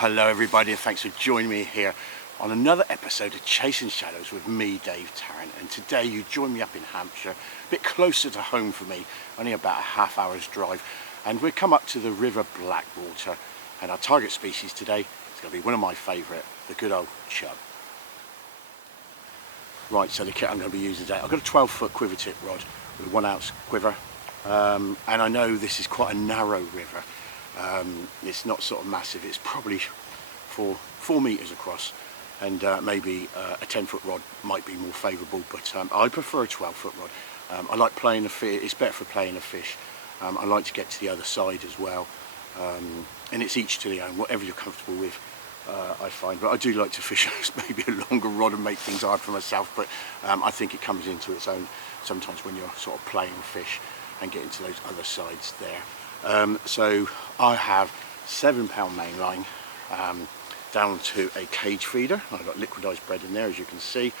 hello everybody, and thanks for joining me here on another episode of Chasing Shadows with me, Dave Tarrant. And today you join me up in Hampshire, a bit closer to home for me, only about a half hour's drive, and we've come up to the River Blackwater, and our target species today is going to be one of my favourite, the good old chub. Right, so the kit I'm going to be using today, I've got a 12-foot quiver tip rod with a 1 ounce quiver, and I know this is quite a narrow river. It's not sort of massive, it's probably 4 metres across, and maybe a 10-foot rod might be more favourable, but I prefer a 12-foot rod. I like playing the fish, it's better for playing a fish. I like to get to the other side as well, and it's each to their own, whatever you're comfortable with, I find. But I do like to fish maybe a longer rod and make things hard for myself, but I think it comes into its own sometimes when you're sort of playing fish and getting to those other sides there. So I have 7-pound mainline down to a cage feeder. I've got liquidized bread in there, as you can see,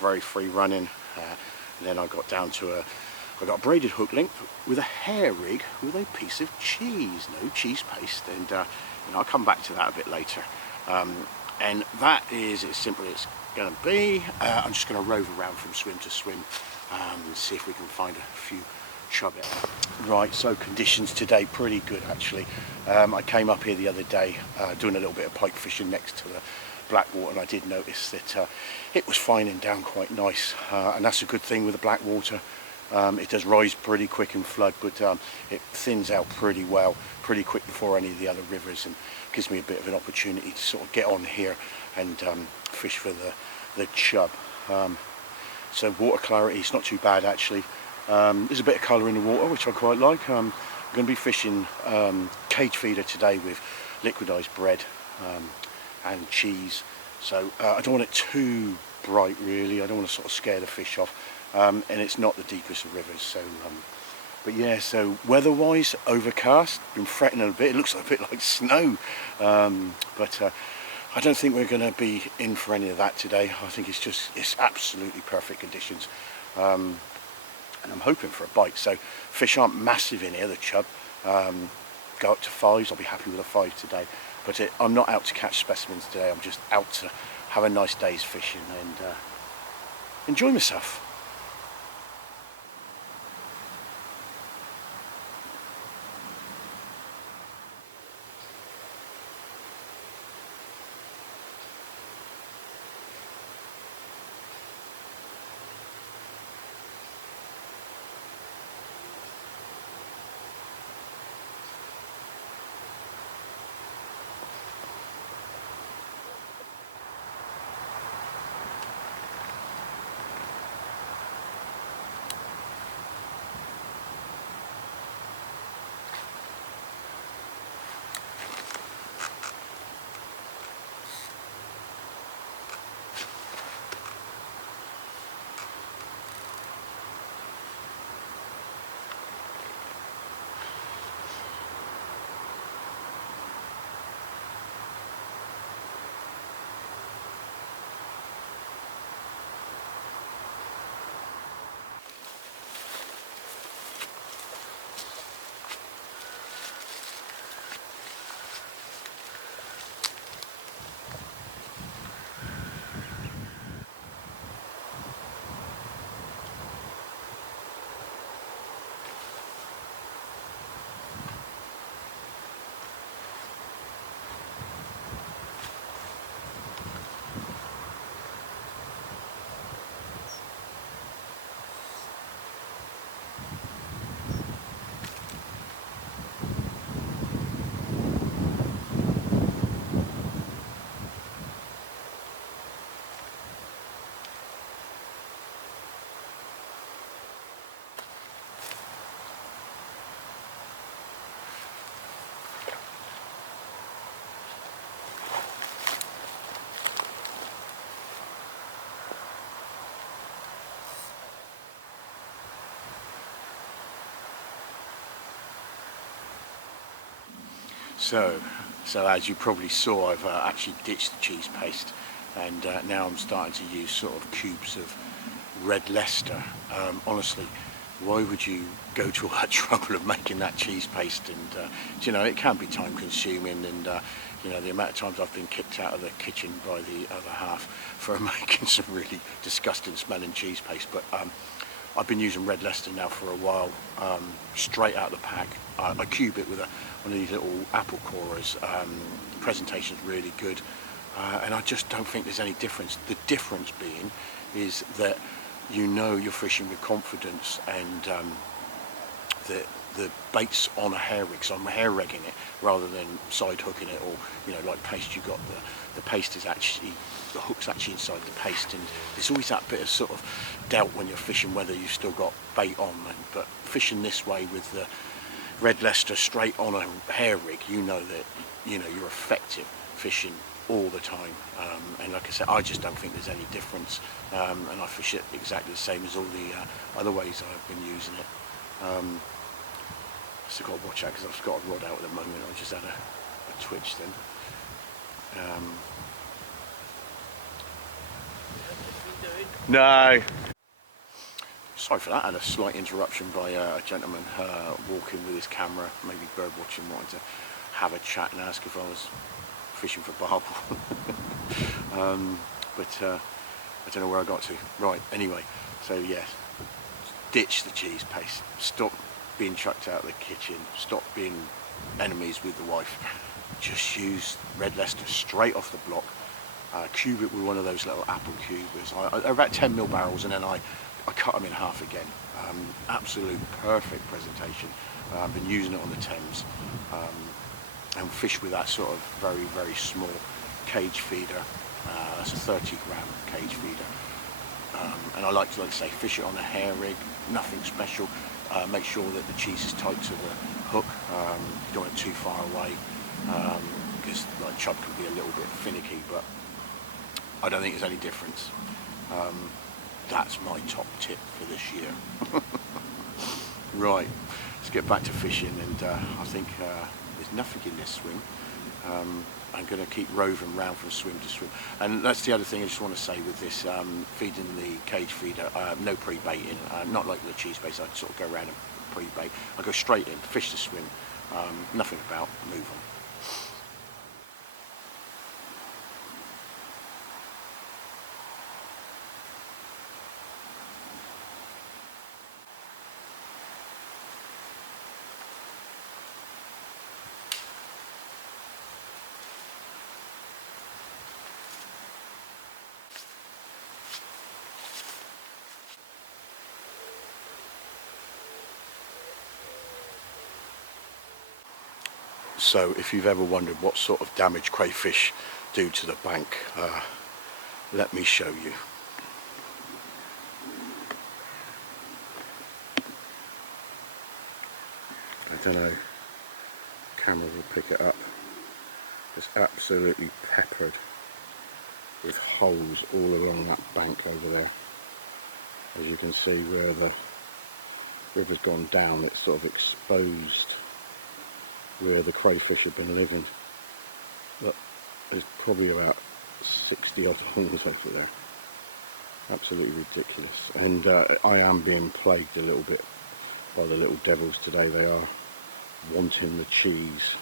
very free running. And then I got down to I got a braided hook link with a hair rig with a piece of cheese, no cheese paste, and I'll come back to that a bit later. And that is as simple as it's going to be. I'm just going to rove around from swim to swim and see if we can find a few chub it. Right, so conditions today pretty good actually. I came up here the other day doing a little bit of pike fishing next to the Blackwater, and I did notice that it was fining down quite nice, and that's a good thing with the Blackwater. It does rise pretty quick in flood, but it thins out pretty well, pretty quick before any of the other rivers, and gives me a bit of an opportunity to sort of get on here and fish for the chub. So water clarity is not too bad actually. There's a bit of colour in the water, which I quite like. I'm going to be fishing cage feeder today with liquidized bread and cheese. So I don't want it too bright really. I don't want to sort of scare the fish off. And it's not the deepest of rivers. So, but yeah, so weather-wise, overcast, been fretting a bit. It looks a bit like snow. But I don't think we're going to be in for any of that today. I think it's absolutely perfect conditions. And I'm hoping for a bite. So fish aren't massive in here, the chub. Go up to 5s, I'll be happy with a 5 today. But I'm not out to catch specimens today, I'm just out to have a nice day's fishing and enjoy myself. So as you probably saw, I've actually ditched the cheese paste, and now I'm starting to use sort of cubes of Red Leicester. Honestly, why would you go to all that trouble of making that cheese paste? And you know, it can be time consuming, and You know, the amount of times I've been kicked out of the kitchen by the other half for making some really disgusting smelling cheese paste. But I've been using Red Leicester now for a while, straight out of the pack. I cube it with one of these little apple corers. Presentation's really good, and I just don't think there's any difference. The difference being is that you know you're fishing with confidence, and the bait's on a hair rig, so I'm hair rigging it rather than side hooking it, or you know, like paste, you got the paste is actually, the hook's actually inside the paste, and there's always that bit of sort of doubt when you're fishing whether you've still got bait on. But fishing this way with the Red Leicester straight on a hair rig, you know that you're effective fishing all the time, and like I said, I just don't think there's any difference, and I fish it exactly the same as all the other ways I've been using it. Still got to watch out because I've got a rod out at the moment. I just had a twitch then. No. Sorry for that. I had a slight interruption by a gentleman walking with his camera, maybe bird watching, wanting to have a chat and ask if I was fishing for barbel. But I don't know where I got to. Right, anyway, so yeah, ditch the cheese paste, stop being chucked out of the kitchen, stop being enemies with the wife, just use Red Leicester straight off the block, cube it with one of those little apple cubers. They're about 10mm barrels, and then I cut them in half again. Absolute perfect presentation. I've been using it on the Thames, and fish with that sort of very, very small cage feeder. That's a 30-gram cage feeder, and I like to say fish it on a hair rig, nothing special. Make sure that the cheese is tight to the hook. You don't want it too far away, because like chub can be a little bit finicky, but I don't think there's any difference. That's my top tip for this year. Right, let's get back to fishing, and I think there's nothing in this swim. I'm going to keep roving round from swim to swim, and that's the other thing I just want to say with this feeding the cage feeder. No pre-baiting, not like the cheese base. I'd sort of go around and pre-bait. I go straight in, fish to swim, nothing about, move on. So if you've ever wondered what sort of damage crayfish do to the bank, let me show you. I don't know, camera will pick it up. It's absolutely peppered with holes all along that bank over there. As you can see, where the river's gone down, it's sort of exposed where the crayfish have been living. But there's probably about 60 odd holes over there. Absolutely ridiculous. And I am being plagued a little bit by the little devils today. They are wanting the cheese.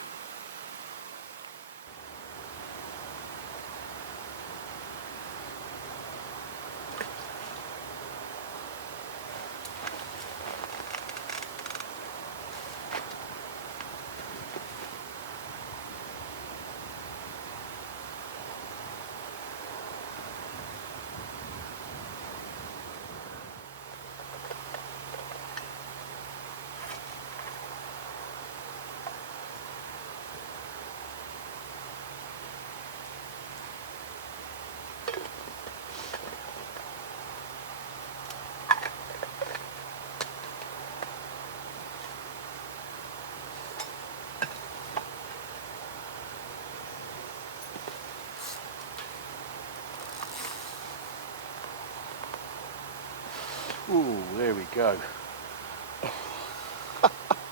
Ooh, there we go.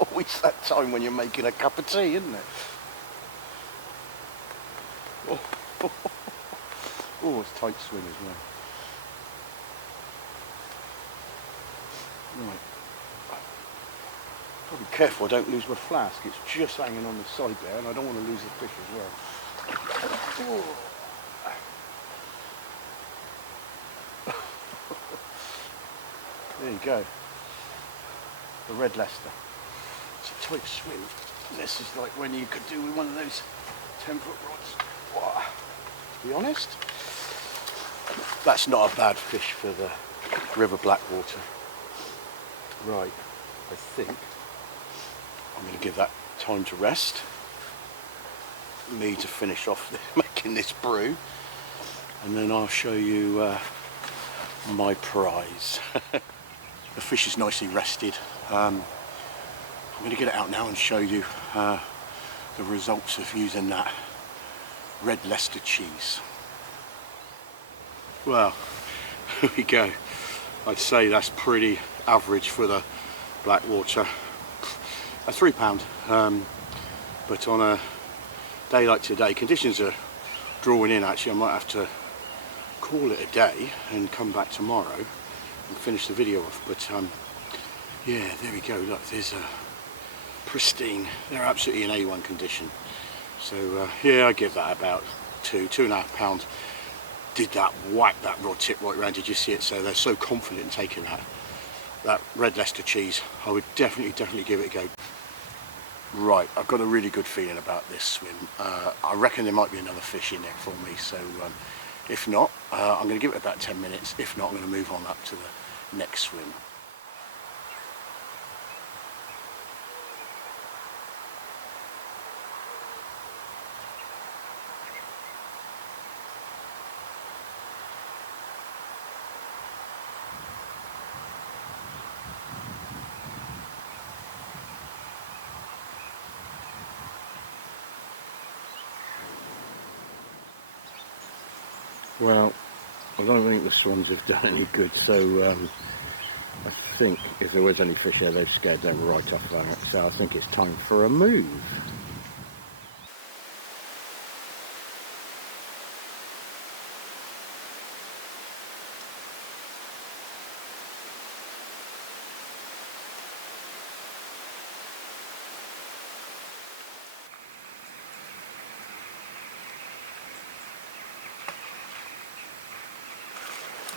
Always that time when you're making a cup of tea, isn't it? Oh, oh, it's tight swim as well. Right. Gotta be careful I don't lose my flask. It's just hanging on the side there, and I don't want to lose the fish as well. There you go. The Red Leicester. It's a tight swim. This is like when you could do with one of those 10-foot rods. Wow. To be honest, that's not a bad fish for the River Blackwater. Right, I think I'm going to give that time to rest. Me to finish off making this brew, and then I'll show you my prize. The fish is nicely rested. I'm going to get it out now and show you the results of using that Red Leicester cheese. Well, here we go. I'd say that's pretty average for the Blackwater. A £3, but on a day like today, conditions are drawing in. Actually, I might have to call it a day and come back tomorrow and finish the video off. But yeah, there we go. Look, there's a pristine. They're absolutely in A1 condition. So yeah, I give that about £2.5. Did that whack that rod tip right round? Did you see it? So they're so confident in taking that Red Leicester cheese. I would definitely give it a go. Right, I've got a really good feeling about this swim. I reckon there might be another fish in there for me. So if not, I'm going to give it about 10 minutes. If not, I'm going to move on up to the next swim. Well, I don't think the swans have done any good, so I think if there was any fish there, they've scared them right off there. So I think it's time for a move.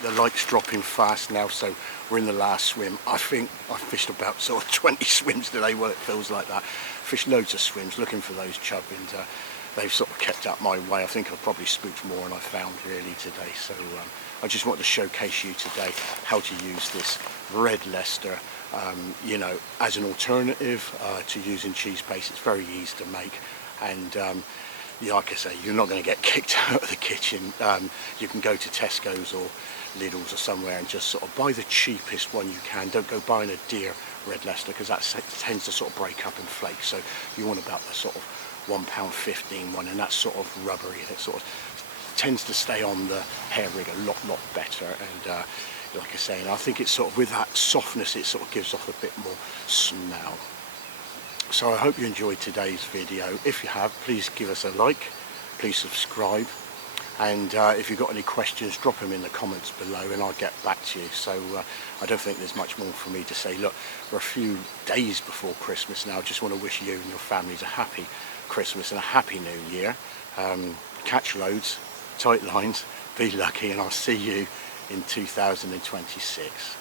The light's dropping fast now, so we're in the last swim. I think I fished about sort of 20 swims today. Well, it feels like that. Fished loads of swims looking for those chub, and they've sort of kept up my way. I think I've probably spooked more than I found really today. So I just wanted to showcase you today how to use this Red Leicester, you know, as an alternative to using cheese paste. It's very easy to make, and yeah, like I say, you're not going to get kicked out of the kitchen. You can go to Tesco's or Lidl's or somewhere and just sort of buy the cheapest one you can. Don't go buying a dear Red Leicester, because that tends to sort of break up and flake. So you want about the sort of £1.15 one, and that's sort of rubbery, and it sort of tends to stay on the hair rig a lot better. And like I say, and I think it's sort of with that softness, it sort of gives off a bit more smell. So I hope you enjoyed today's video. If you have, please give us a like, please subscribe, and if you've got any questions, drop them in the comments below and I'll get back to you. So I don't think there's much more for me to say. Look, we're a few days before Christmas now. I just want to wish you and your families a happy Christmas and a happy New Year. Catch loads, tight lines, be lucky, and I'll see you in 2026.